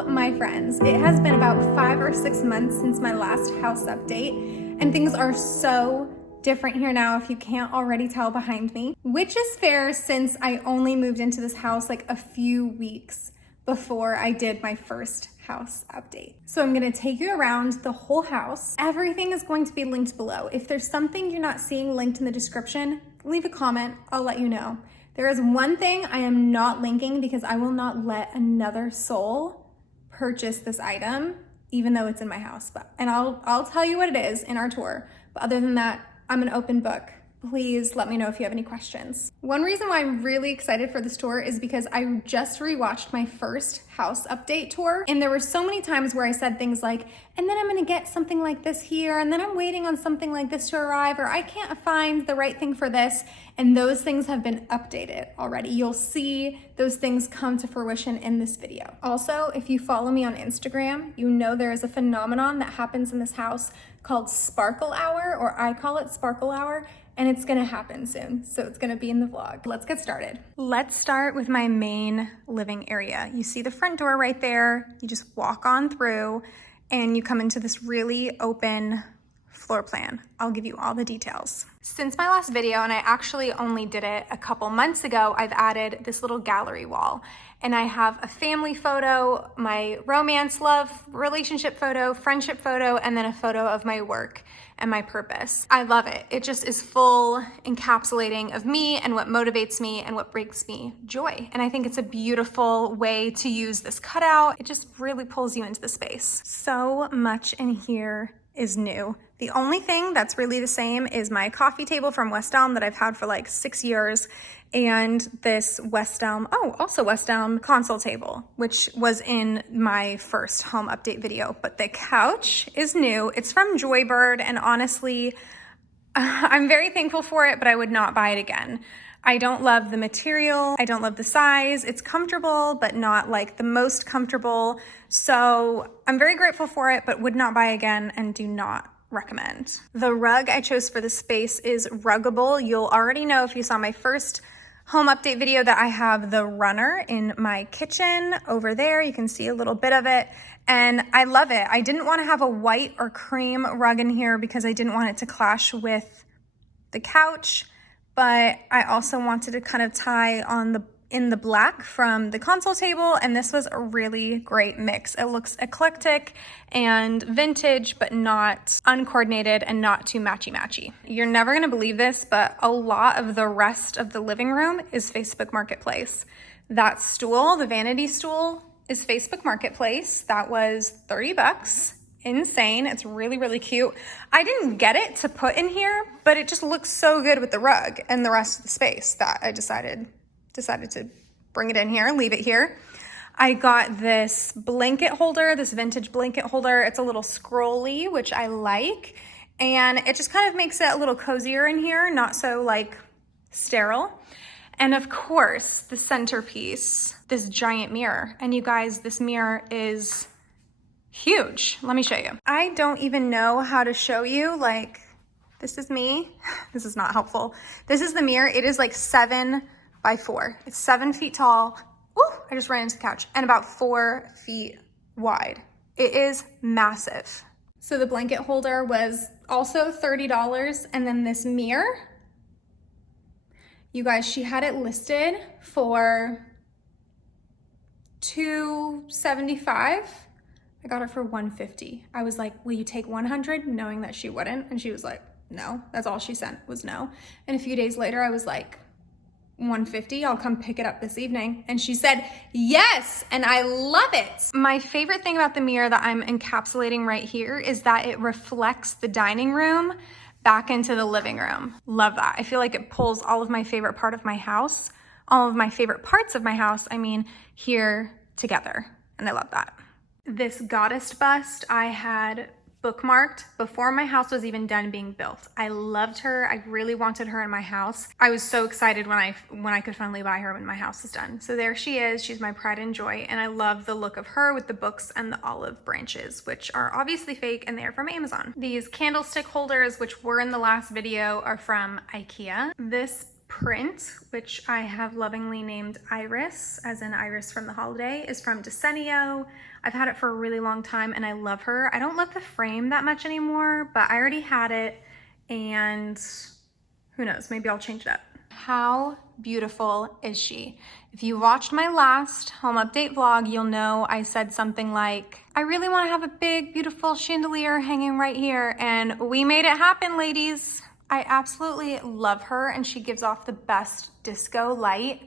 Hello, my friends. It has been about 5 or 6 months since my last house update, and things are so different here now if you can't already tell behind me, which is fair since I only moved into this house like a few weeks before I did my first house update. So I'm gonna take you around the whole house. Everything is going to be linked below. If there's something you're not seeing linked in the description, leave a comment, I'll let you know. There is one thing I am not linking because I will not let another soul purchase this item, even though it's in my house. And I'll tell you what it is in our tour. But other than that, I'm an open book. Please let me know if you have any questions. One reason why I'm really excited for this tour is because I just rewatched my first house update tour, and there were so many times where I said things like, and then I'm gonna get something like this here, and then I'm waiting on something like this to arrive, or I can't find the right thing for this, and those things have been updated already. You'll see those things come to fruition in this video. Also, if you follow me on Instagram, you know there is a phenomenon that happens in this house called Sparkle Hour, or I call it Sparkle Hour, and it's gonna happen soon, so it's gonna be in the vlog. Let's get started. Let's start with my main living area. You see the front door right there. You just walk on through and you come into this really open floor plan. I'll give you all the details. Since my last video, and I actually only did it a couple months ago, I've added this little gallery wall. And I have a family photo, my romance, love, relationship photo, friendship photo, and then a photo of my work and my purpose. I love it. It just is full encapsulating of me and what motivates me and what brings me joy. And I think it's a beautiful way to use this cutout. It just really pulls you into the space. So much in here is new. The only thing that's really the same is my coffee table from West Elm that I've had for like 6 years, and this West Elm, also West Elm console table, which was in my first home update video. But the couch is new. It's from Joybird, and honestly, I'm very thankful for it, but I would not buy it again. I don't love the material. I don't love the size. It's comfortable, but not like the most comfortable. So I'm very grateful for it, but would not buy again and do not recommend. The rug I chose for the space is Ruggable. You'll already know if you saw my first home update video that I have the runner in my kitchen over there. You can see a little bit of it, and I love it. I didn't want to have a white or cream rug in here because I didn't want it to clash with the couch, but I also wanted to kind of tie on in the black from the console table, and this was a really great mix. It looks eclectic and vintage, but not uncoordinated and not too matchy-matchy. You're never gonna believe this, but a lot of the rest of the living room is Facebook Marketplace. That stool, the vanity stool, is Facebook Marketplace. That was 30 bucks. Insane. It's really, really cute. I didn't get it to put in here, but it just looks so good with the rug and the rest of the space that I decided to bring it in here, leave it here. I got this blanket holder, this vintage blanket holder. It's a little scrolly, which I like, and it just kind of makes it a little cozier in here, not so like sterile. And of course, the centerpiece, this giant mirror. And you guys, this mirror is huge. Let me show you. I don't even know how to show you, like, this is me. This is not helpful. This is the mirror. It is like 7 by 4. It's 7 feet tall. Ooh, I just ran into the couch. And about 4 feet wide. It is massive. So the blanket holder was also $30. And then this mirror, you guys, she had it listed for $275. I got it for $150. I was like, will you take $100? Knowing that she wouldn't. And she was like, no. That's all she sent was no. And a few days later, I was like, $150, I'll come pick it up this evening. And she said, yes, and I love it. My favorite thing about the mirror that I'm encapsulating right here is that it reflects the dining room back into the living room. Love that. I feel like it pulls all of my favorite parts of my house, I mean, here together. And I love that. This goddess bust I had bookmarked before my house was even done being built. I loved her. I really wanted her in my house. I was so excited when I could finally buy her when my house is done. So there she is. She's my pride and joy. And I love the look of her with the books and the olive branches, which are obviously fake and they're from Amazon. These candlestick holders, which were in the last video, are from IKEA. This print, which I have lovingly named Iris, as in Iris from the holiday, is from DESENIO. I've had it for a really long time and I love her. I don't love the frame that much anymore, but I already had it and who knows, maybe I'll change it up. How beautiful is she? If you watched my last home update vlog, you'll know I said something like, I really want to have a big, beautiful chandelier hanging right here, and we made it happen, ladies. I absolutely love her, and she gives off the best disco light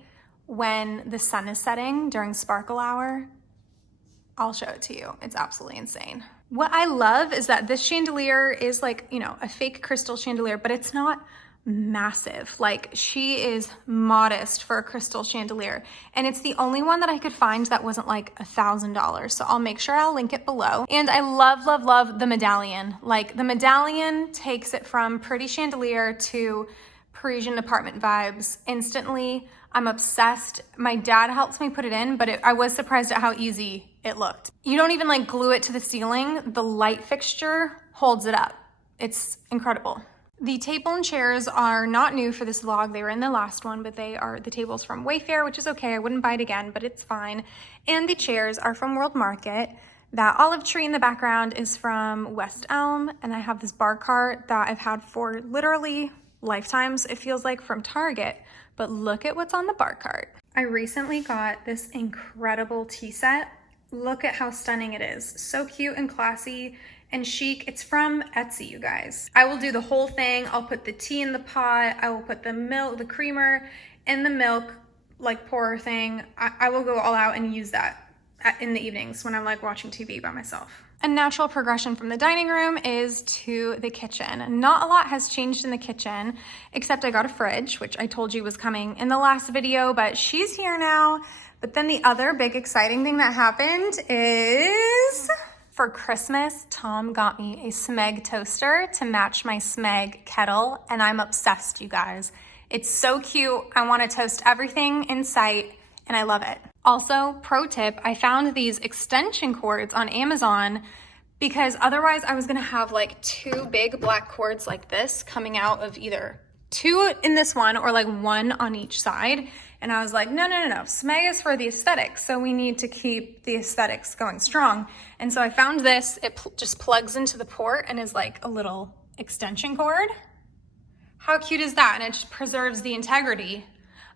when the sun is setting during sparkle hour. I'll show it to you. It's absolutely insane. What I love is that this chandelier is like, you know, a fake crystal chandelier, but it's not massive. Like, she is modest for a crystal chandelier, and it's the only one that I could find that wasn't like $1,000. So I'll make sure I'll link it below. And I love, love, love the medallion. Like, the medallion takes it from pretty chandelier to Parisian apartment vibes instantly. I'm obsessed. My dad helps me put it in, but I was surprised at how easy it looked. You don't even like glue it to the ceiling. The light fixture holds it up. It's incredible. The table and chairs are not new for this vlog. They were in the last one, but they are the tables from Wayfair, which is okay. I wouldn't buy it again, but it's fine. And the chairs are from World Market. That olive tree in the background is from West Elm. And I have this bar cart that I've had for literally lifetimes, it feels like, from Target. But look at what's on the bar cart. I recently got this incredible tea set. Look at how stunning it is. So cute and classy and chic. It's from Etsy, you guys. I will do the whole thing. I'll put the tea in the pot. I will put the milk, the creamer in the milk, like pour thing. I will go all out and use that in the evenings when I'm like watching TV by myself. A natural progression from the dining room is to the kitchen. Not a lot has changed in the kitchen, except I got a fridge, which I told you was coming in the last video, but she's here now. But then the other big exciting thing that happened is, for Christmas, Tom got me a Smeg toaster to match my Smeg kettle, and I'm obsessed, you guys. It's so cute. I want to toast everything in sight, and I love it. Also, pro tip, I found these extension cords on Amazon because otherwise I was gonna have like two big black cords like this coming out of either two in this one or like one on each side. And I was like, no. Smeg is for the aesthetics, so we need to keep the aesthetics going strong. And so I found this. It just plugs into the port and is like a little extension cord. How cute is that? And it just preserves the integrity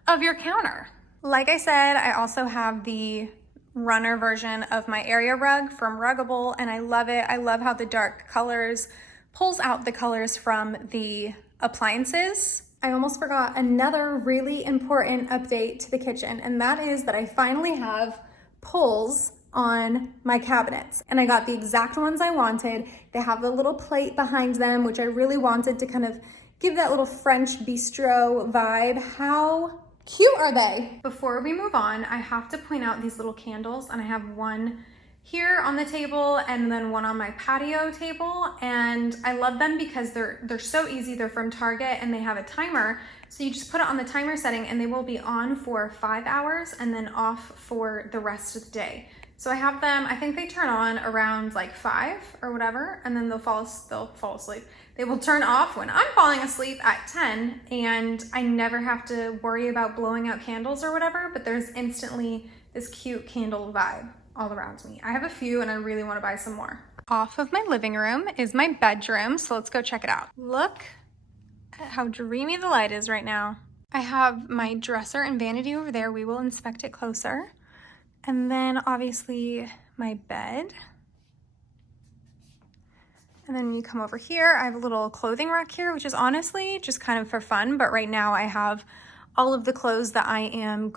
of your counter. Like I said, I also have the runner version of my area rug from Ruggable, and I love it. I love how the dark colors pulls out the colors from the appliances. I almost forgot another really important update to the kitchen, and that is that I finally have pulls on my cabinets, and I got the exact ones I wanted. They have a little plate behind them, which I really wanted to kind of give that little French bistro vibe. How cute are they? Before we move on, I have to point out these little candles, and I have one here on the table and then one on my patio table, and I love them because they're so easy. They're from Target and they have a timer, so you just put it on the timer setting and they will be on for 5 hours and then off for the rest of the day. So I have them, I think they turn on around like 5 or whatever, and then they'll fall asleep. They will turn off when I'm falling asleep at 10, and I never have to worry about blowing out candles or whatever, but there's instantly this cute candle vibe all around me. I have a few and I really want to buy some more. Off of my living room is my bedroom, so let's go check it out. Look at how dreamy the light is right now. I have my dresser and vanity over there. We will inspect it closer. And then obviously my bed. And then you come over here, I have a little clothing rack here, which is honestly just kind of for fun, but right now I have all of the clothes that I'm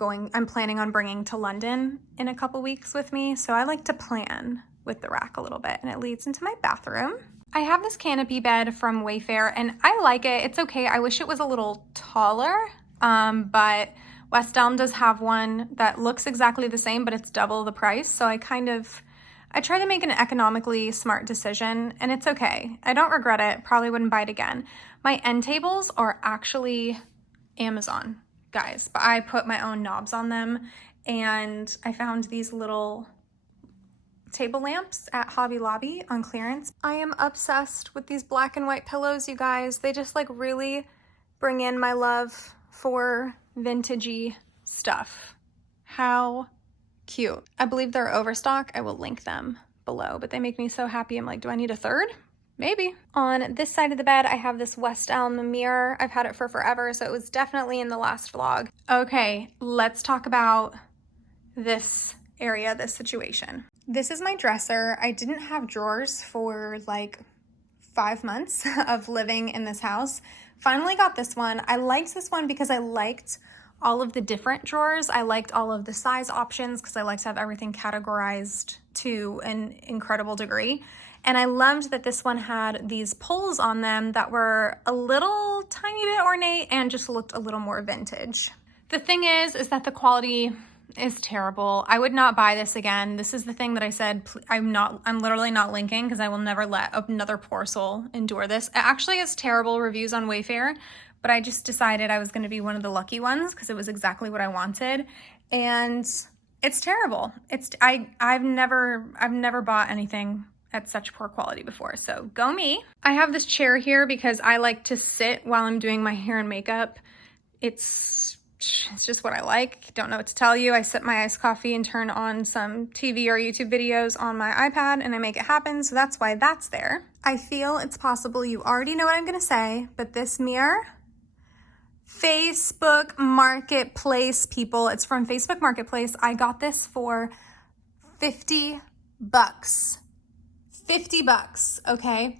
planning on bringing to London in a couple weeks with me. So I like to plan with the rack a little bit, and it leads into my bathroom. I have this canopy bed from Wayfair and I like it. It's okay. I wish it was a little taller, but West Elm does have one that looks exactly the same, but it's double the price. So I try to make an economically smart decision, and it's okay. I don't regret it. Probably wouldn't buy it again. My end tables are actually Amazon, guys, but I put my own knobs on them, and I found these little table lamps at Hobby Lobby on clearance. I am obsessed with these black and white pillows, you guys. They just like really bring in my love for vintagey stuff. How cute. I believe they're overstock. I will link them below, but they make me so happy. I'm like, do I need a third? Maybe. On this side of the bed, I have this West Elm mirror. I've had it for forever, so it was definitely in the last vlog. Okay, let's talk about this area, this situation. This is my dresser. I didn't have drawers for like 5 months of living in this house. Finally got this one. I liked this one because I liked all of the different drawers. I liked all of the size options because I like to have everything categorized to an incredible degree. And I loved that this one had these pulls on them that were a little tiny bit ornate and just looked a little more vintage. The thing is that the quality is terrible. I would not buy this again. This is the thing that I said, I'm literally not linking because I will never let another poor soul endure this. It actually has terrible reviews on Wayfair, but I just decided I was going to be one of the lucky ones because it was exactly what I wanted. And it's terrible. I've never bought anything at such poor quality before, so go me. I have this chair here because I like to sit while I'm doing my hair and makeup. It's just what I like. Don't know what to tell you. I sip my iced coffee and turn on some TV or YouTube videos on my iPad and I make it happen, so that's why that's there. I feel it's possible you already know what I'm gonna say, but this mirror, Facebook Marketplace, people. It's from Facebook Marketplace. I got this for 50 bucks. 50 bucks, okay?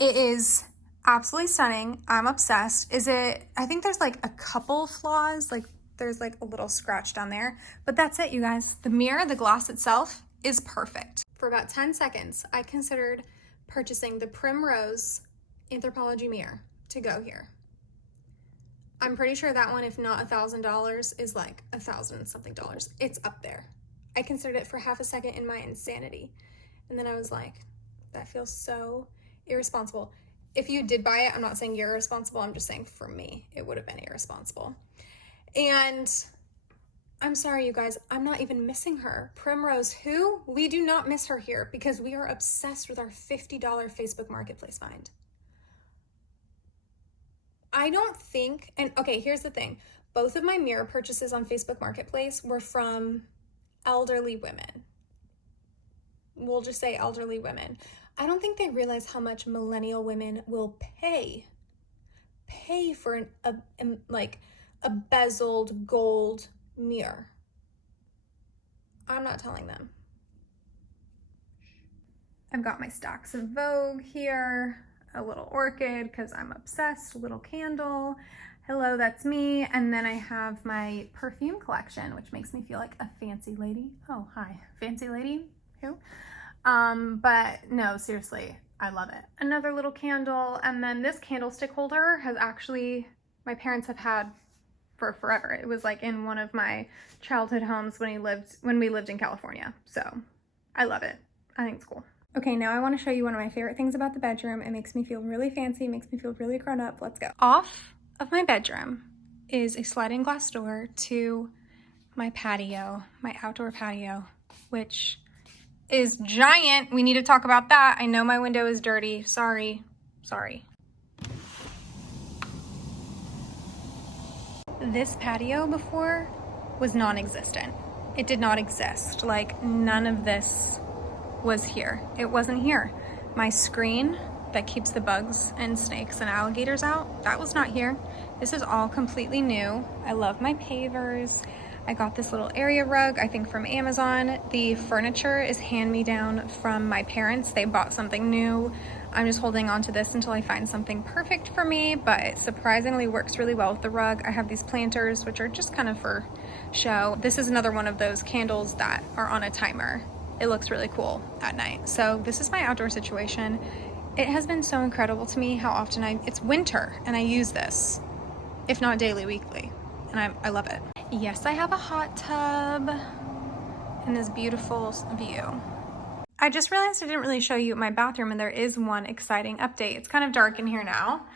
It is absolutely stunning. I'm obsessed. I think there's like a couple flaws, like there's like a little scratch down there, but that's it, you guys. The mirror, the glass itself is perfect. For about 10 seconds, I considered purchasing the Primrose Anthropologie mirror to go here. I'm pretty sure that one, if not $1,000, is like $1,000 something dollars. It's up there. I considered it for half a second in my insanity. And then I was like, that feels so irresponsible. If you did buy it, I'm not saying you're irresponsible. I'm just saying for me, it would have been irresponsible. And I'm sorry, you guys, I'm not even missing her. Primrose, who? We do not miss her here because we are obsessed with our $50 Facebook Marketplace find. I don't think, and okay, here's the thing. Both of my mirror purchases on Facebook Marketplace were from elderly women. We'll just say elderly women. I don't think they realize how much millennial women will pay for a bezeled gold mirror. I'm not telling them. I've got my stacks of Vogue here, a little orchid because I'm obsessed, a little candle. Hello, that's me. And then I have my perfume collection, which makes me feel like a fancy lady. Oh, hi, fancy lady, who? But no, seriously, I love it. Another little candle, and then this candlestick holder has actually, my parents have had for forever. It was like in one of my childhood homes when we lived in California. So I love it. I think it's cool. Okay, now I want to show you one of my favorite things about the bedroom. It makes me feel really fancy, makes me feel really grown up. Let's go. Off of my bedroom is a sliding glass door to my patio, my outdoor patio, which is giant. We need to talk about that. I know my window is dirty. Sorry. This patio before was non-existent. It did not exist. Like, none of this was here. It wasn't here. My screen that keeps the bugs and snakes and alligators out, that was not here. This is all completely new. I love my pavers. I got this little area rug, I think from Amazon. The furniture is hand-me-down from my parents. They bought something new. I'm just holding on to this until I find something perfect for me, but it surprisingly works really well with the rug. I have these planters, which are just kind of for show. This is another one of those candles that are on a timer. It looks really cool at night. So this is my outdoor situation. It has been so incredible to me how often it's winter and I use this, if not daily, weekly, and I love it. Yes, I have a hot tub and this beautiful view. I just realized I didn't really show you my bathroom, and there is one exciting update. It's kind of dark in here now.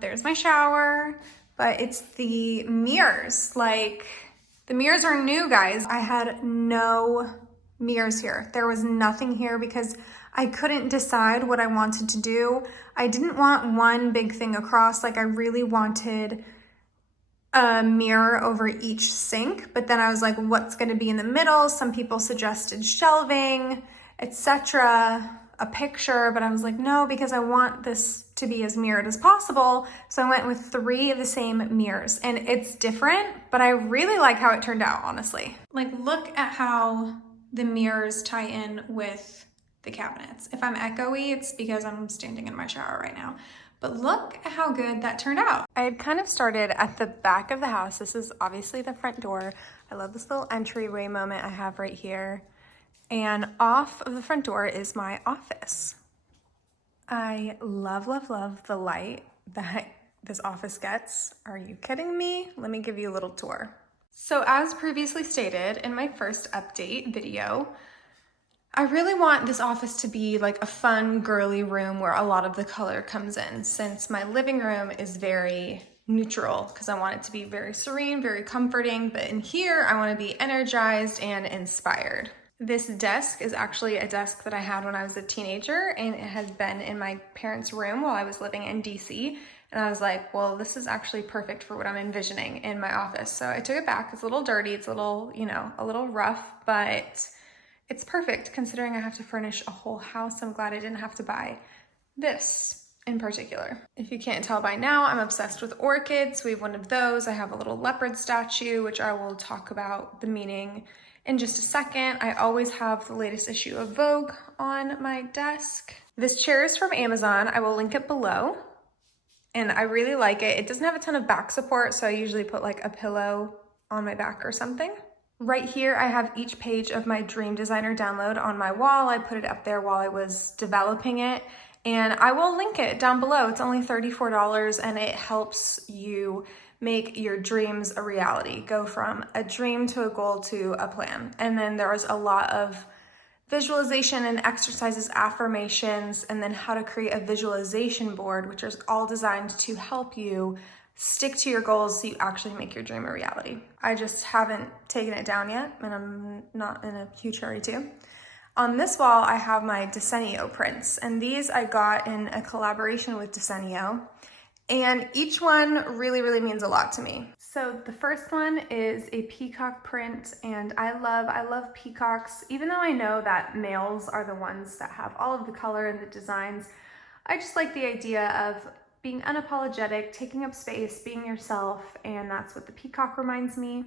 There's my shower, but it's the mirrors. Like, the mirrors are new, guys. I had no mirrors here. There was nothing here because I couldn't decide what I wanted to do. I didn't want one big thing across. Like, I really wanted a mirror over each sink, but then I was like, what's gonna be in the middle? Some people suggested shelving, etc., a picture, but I was like, no, because I want this to be as mirrored as possible. So I went with 3 of the same mirrors, and it's different, but I really like how it turned out, honestly. Like, look at how the mirrors tie in with the cabinets. If I'm echoey, it's because I'm standing in my shower right now. But look at how good that turned out. I had kind of started at the back of the house. This is obviously the front door. I love this little entryway moment I have right here. And off of the front door is my office. I love, love, love the light that this office gets. Are you kidding me? Let me give you a little tour. So as previously stated in my first update video, I really want this office to be like a fun, girly room where a lot of the color comes in, since my living room is very neutral because I want it to be very serene, very comforting, but in here I want to be energized and inspired. This desk is actually a desk that I had when I was a teenager, and it has been in my parents' room while I was living in DC. And I was like, well, this is actually perfect for what I'm envisioning in my office. So I took it back. It's a little dirty. It's a little, you know, a little rough, but it's perfect considering I have to furnish a whole house. I'm glad I didn't have to buy this in particular. If you can't tell by now, I'm obsessed with orchids. We have one of those. I have a little leopard statue, which I will talk about the meaning in just a second. I always have the latest issue of Vogue on my desk. This chair is from Amazon. I will link it below. And I really like it. It doesn't have a ton of back support, so I usually put like a pillow on my back or something. Right here, I have each page of my Dream Designer download on my wall. I put it up there while I was developing it, and I will link it down below. It's only $34, and it helps you make your dreams a reality. Go from a dream to a goal to a plan. And then there's a lot of visualization and exercises, affirmations, and then how to create a visualization board, which is all designed to help you stick to your goals so you actually make your dream a reality. I just haven't taken it down yet, and I'm not in a huge hurry to. On this wall, I have my DESENIO prints, and these I got in a collaboration with DESENIO. And each one really, really means a lot to me. So the first one is a peacock print, and I love peacocks. Even though I know that males are the ones that have all of the color and the designs, I just like the idea of being unapologetic, taking up space, being yourself, and that's what the peacock reminds me.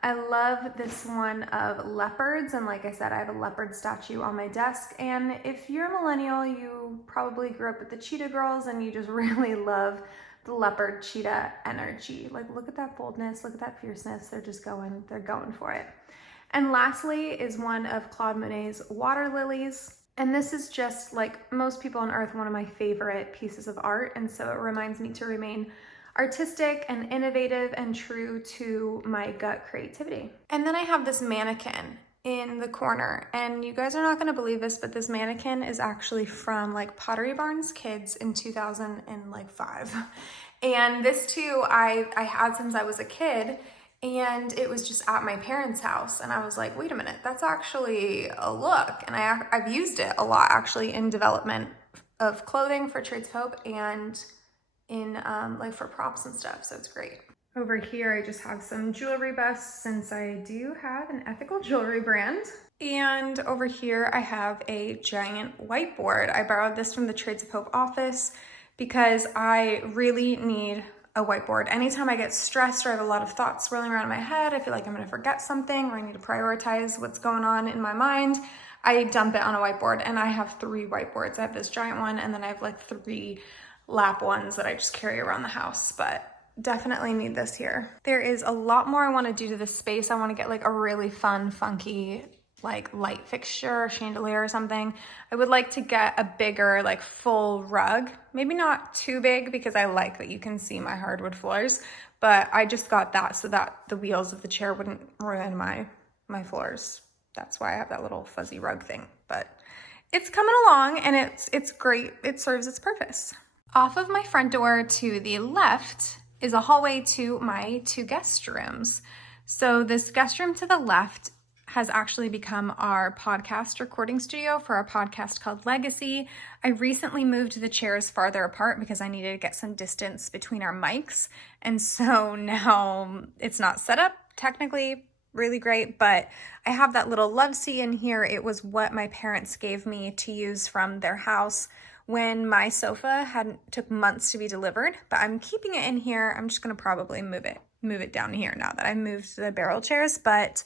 I love this one of leopards, and like I said, I have a leopard statue on my desk, and if you're a millennial, you probably grew up with the Cheetah Girls and you just really love the leopard cheetah energy. Like, look at that boldness, look at that fierceness, they're going for it. And lastly is one of Claude Monet's water lilies, and this is just, like most people on earth, one of my favorite pieces of art, and so it reminds me to remain artistic and innovative and true to my gut creativity. And then I have this mannequin in the corner, and you guys are not gonna believe this, but this mannequin is actually from like Pottery Barn's Kids in 2005. And this too, I had since I was a kid, and it was just at my parents' house, and I was like, wait a minute, that's actually a look. And I've used it a lot actually in development of clothing for Trades of Hope and in like for props and stuff, so it's great. Over here, I just have some jewelry busts since I do have an ethical jewelry brand. And over here, I have a giant whiteboard. I borrowed this from the Trades of Hope office because I really need a whiteboard. Anytime I get stressed or I have a lot of thoughts swirling around in my head, I feel like I'm gonna forget something or I need to prioritize what's going on in my mind, I dump it on a whiteboard, and I have 3 whiteboards. I have this giant one, and then I have like 3 lap ones that I just carry around the house, but definitely need this here. There is a lot more I want to do to this space. I want to get like a really fun, funky, like light fixture, chandelier or something. I would like to get a bigger, like full rug. Maybe not too big because I like that you can see my hardwood floors, but I just got that so that the wheels of the chair wouldn't ruin my floors. That's why I have that little fuzzy rug thing, but it's coming along and it's great. It serves its purpose. Off of my front door to the left is a hallway to my 2 guest rooms. So this guest room to the left has actually become our podcast recording studio for our podcast called Legacy. I recently moved the chairs farther apart because I needed to get some distance between our mics. And so now it's not set up technically really great, but I have that little love seat in here. It was what my parents gave me to use from their house when my sofa took months to be delivered, but I'm keeping it in here. I'm just gonna probably move it down here now that I moved the barrel chairs, but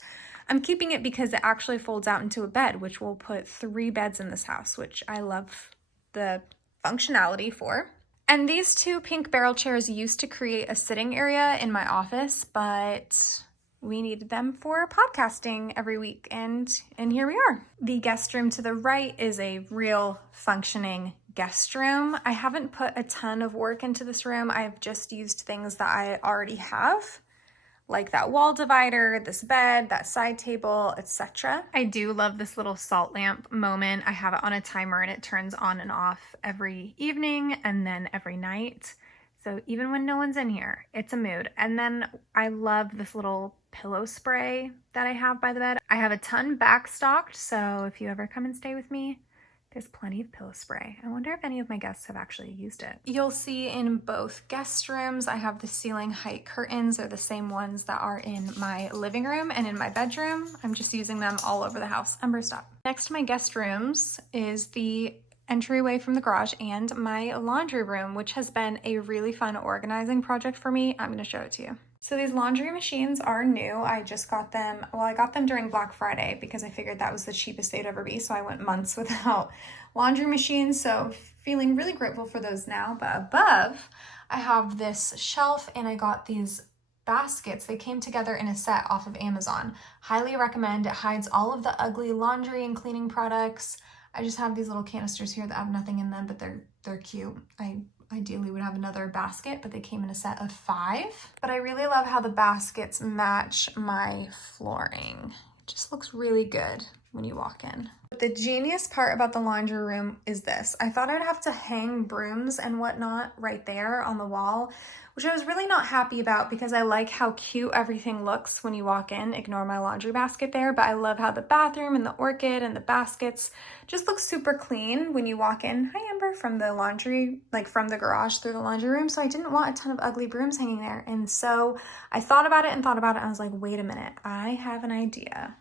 I'm keeping it because it actually folds out into a bed, which will put 3 beds in this house, which I love the functionality for. And these 2 pink barrel chairs used to create a sitting area in my office, but we needed them for podcasting every week, and here we are. The guest room to the right is a real functioning guest room. I haven't put a ton of work into this room. I've just used things that I already have, like that wall divider, this bed, that side table, etc. I do love this little salt lamp moment. I have it on a timer and it turns on and off every evening and then every night. So even when no one's in here, it's a mood. And then I love this little pillow spray that I have by the bed. I have a ton backstocked, so if you ever come and stay with me, there's plenty of pillow spray. I wonder if any of my guests have actually used it. You'll see in both guest rooms, I have the ceiling height curtains. They're the same ones that are in my living room and in my bedroom. I'm just using them all over the house. Ember, stop. Next to my guest rooms is the entryway from the garage and my laundry room, which has been a really fun organizing project for me. I'm gonna show it to you. So these laundry machines are new. I just got them, well, I got them during Black Friday because I figured that was the cheapest they'd ever be. So I went months without laundry machines. So feeling really grateful for those now. But above, I have this shelf and I got these baskets. They came together in a set off of Amazon. Highly recommend. It hides all of the ugly laundry and cleaning products. I just have these little canisters here that have nothing in them, but they're cute. I ideally would have another basket, but they came in a set of 5. But I really love how the baskets match my flooring. It just looks really good when you walk in. But the genius part about the laundry room is this. I thought I'd have to hang brooms and whatnot right there on the wall, which I was really not happy about because I like how cute everything looks when you walk in. Ignore my laundry basket there, but I love how the bathroom and the orchid and the baskets just look super clean when you walk in. Hi, Amber, from the laundry, like from the garage through the laundry room. So I didn't want a ton of ugly brooms hanging there. And so I thought about it and I was like, wait a minute, I have an idea.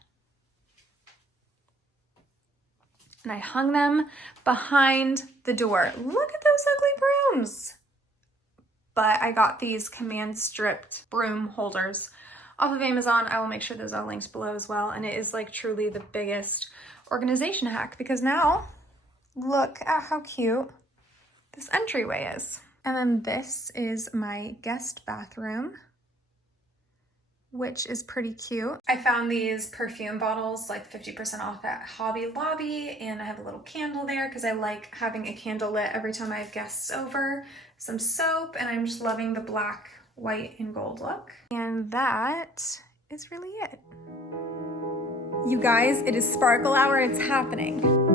And I hung them behind the door. Look at those ugly brooms. But I got these command stripped broom holders off of Amazon. I will make sure those are linked below as well. And it is like truly the biggest organization hack because now look at how cute this entryway is. And then this is my guest bathroom, which is pretty cute. I found these perfume bottles like 50% off at Hobby Lobby, and I have a little candle there because I like having a candle lit every time I have guests over. Some soap, and I'm just loving the black, white, and gold look. And that is really it. You guys, it is sparkle hour, it's happening.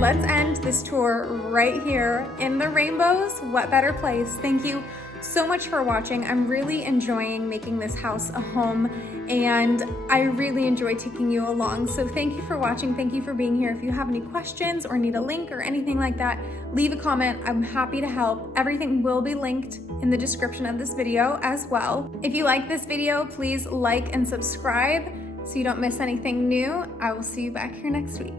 Let's end this tour right here in the rainbows. What better place? Thank you so much for watching. I'm really enjoying making this house a home, and I really enjoy taking you along. So thank you for watching. Thank you for being here. If you have any questions or need a link or anything like that, leave a comment. I'm happy to help. Everything will be linked in the description of this video as well. If you like this video, please like and subscribe so you don't miss anything new. I will see you back here next week.